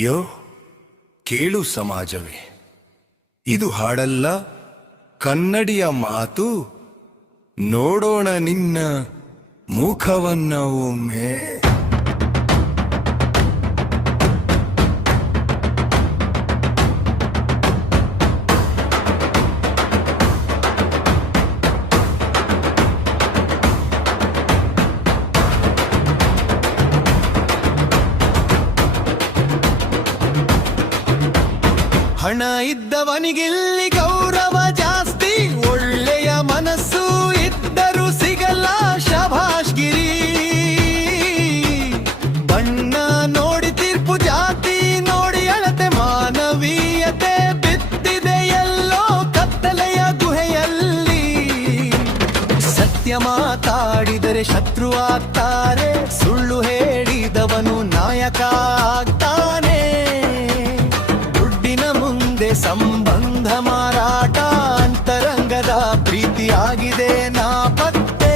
ಯೋ ಕೇಳು ಸಮಾಜವೇ, ಇದು ಹಾಡಲ್ಲ ಕನ್ನಡಿಯ ಮಾತು. ನೋಡೋಣ ನಿನ್ನ ಮುಖವನ್ನ ಒಮ್ಮೆ. ಹಣ ಇದ್ದವನಿಗಿಲ್ಲಿ ಗೌರವ ಜಾಸ್ತಿ, ಒಳ್ಳೆಯ ಮನಸ್ಸು ಇದ್ದರೂ ಸಿಗಲ್ಲ ಶಭಾಷ್ಗಿರಿ. ಬಣ್ಣ ನೋಡಿ ತೀರ್ಪು, ಜಾತಿ ನೋಡಿ ಅಳತೆ, ಮಾನವೀಯತೆ ಬಿದ್ದಿದೆ ಎಲ್ಲೋ ಕತ್ತಲೆಯ ಗುಹೆಯಲ್ಲಿ. ಸತ್ಯ ಮಾತಾಡಿದರೆ ಶತ್ರು ಆಗ್ತಾರೆ, ಸುಳ್ಳು ಹೇಳಿದವನು ನಾಯಕ ಆಗ್ತಾನೆ. ಸಂಬಂಧ ಮಾರಾಟ, ಅಂತರಂಗದ ಪ್ರೀತಿಯಾಗಿದೆ ನಾಪತ್ತೆ.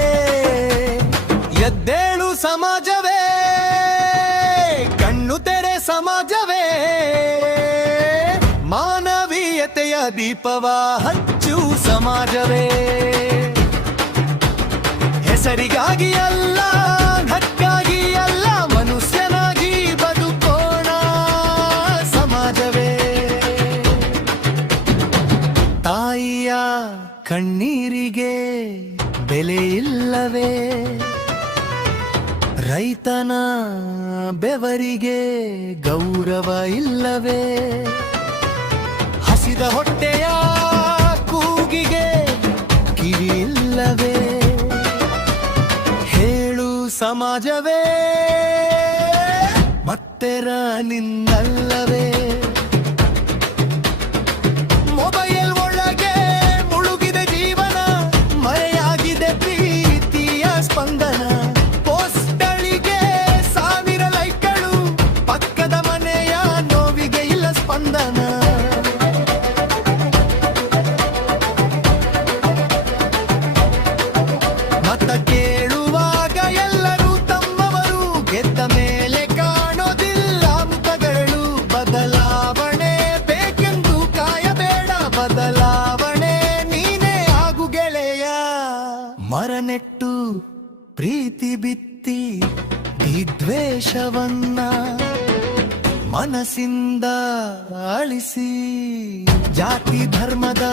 ಎದ್ದೇಳು ಸಮಾಜವೇ, ಕಣ್ಣು ತೆರೆ ಸಮಾಜವೇ, ಮಾನವೀಯತೆಯ ದೀಪವ ಹಚ್ಚು ಸಮಾಜವೇ. ಹೆಸರಿಗಾಗಿ ಅಲ್ಲ, ಹಕ್ಕಾಗಿ ಅಲ್ಲ, ಮನುಷ್ಯನಾಗಿ ಬದುಕೋಣ ಸಮಾಜವೇ. ತಾಯಿಯ ಕಣ್ಣೀರಿಗೆ ಬೆಲೆ ಇಲ್ಲವೇ, ರೈತನ ಬೆವರಿಗೆ ಗೌರವ ಇಲ್ಲವೇ, ಹಸಿದ ಹೊಟ್ಟೆಯ ಕೂಗಿಗೆ ಕಿವಿ ಇಲ್ಲವೇ. ಹೇಳು ಸಮಾಜವೇ, ಮತ್ತೆರ ನಿನ್ನಲ್ಲವೇ. ಮೊಬೈಲ್ ಒಳಗೆ ಮುಳುಗಿದೆ ಜೀವನ, ಮರೆಯಾಗಿದೆ ಪ್ರೀತಿಯ ಸ್ಪಂದನ. ಪೋಸ್ಟ್ಗಳಿಗೆ 1000 ಲೈಕ್ಗಳು, ಪಕ್ಕದ ಮನೆಯ ನೋವಿಗೆ ಇಲ್ಲ ಸ್ಪಂದನ. ಮತ ಕೇಳುವಾಗ ಎಲ್ಲರೂ ತಮ್ಮವರು, ಗೆದ್ದ ಮೇಲೆ ಕಾಣೋದಿಲ್ಲ ಮುಖಗಳು. ಬದಲಾವಣೆ ಬೇಕೆಂದು ಕಾಯಬೇಡ, ಬದಲಾವಣೆ ನೀನೇ ಆಗು ಗೆಳೆಯ. ಮರ ನೆಟ್ಟು ಪ್ರೀತಿ ಬಿತ್ತಿ ವಿದ್ವೇಷವನ್ನ ಮನಸ್ಸಿಂದ ಅಳಿಸಿ, ಜಾತಿ ಧರ್ಮದ